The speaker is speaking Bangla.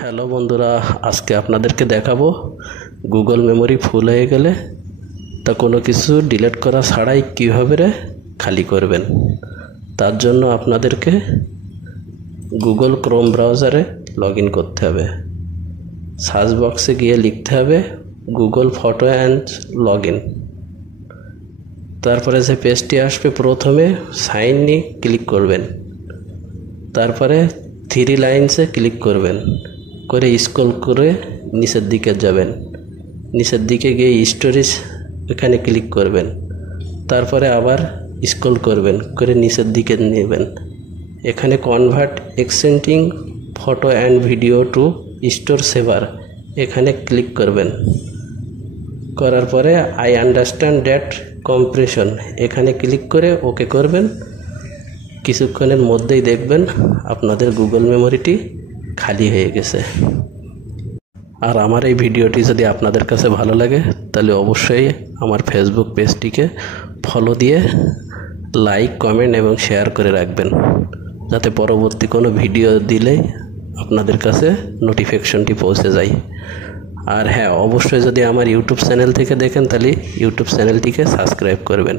হ্যালো বন্ধুরা, আজকে আপনাদেরকে দেখাবো গুগল মেমোরি ফুল হয়ে গেলে তা কোনো কিছু ডিলিট করা ছাড়াই কীভাবে খালি করবেন। তার জন্য আপনাদেরকে গুগল ক্রোম ব্রাউজারে লগ ইন করতে হবে। সার্চ বক্সে গিয়ে লিখতে হবে Google photo and log in. তারপরে যে পেজটি আসবে প্রথমে সাইন ইনে ক্লিক করবেন, তারপরে 3 লাইনসে ক্লিক করবেন, করে স্ক্রল করে নিচের দিকে যাবেন। নিচের দিকে গিয়ে স্টোরেজ এখানে ক্লিক করবেন, তারপরে আবার স্ক্রল করবেন করে নিচের দিকে নেবেন। এখানে convert extending photo and video to store saver এখানে ক্লিক করবেন। করার পরে আই আন্ডারস্ট্যান্ড দ্যাট কম্প্রেশন এখানে ক্লিক করে ওকে করবেন। কিছুক্ষণের মধ্যেই দেখবেন আপনাদের গুগল মেমোরিটি খালি হয়ে গেছে। আর আমার এই ভিডিওটি যদি আপনাদের কাছে ভালো লাগে তাহলে অবশ্যই আমার ফেসবুক পেজটিকে ফলো দিয়ে লাইক, কমেন্ট এবং শেয়ার করে রাখবেন, যাতে পরবর্তী কোনো ভিডিও দিলে আপনাদের কাছে নোটিফিকেশনটি পৌঁছে যায়। আর হ্যাঁ, অবশ্যই যদি আমার ইউটিউব চ্যানেল থেকে দেখেন তাহলে ইউটিউব চ্যানেলটিকে সাবস্ক্রাইব করবেন।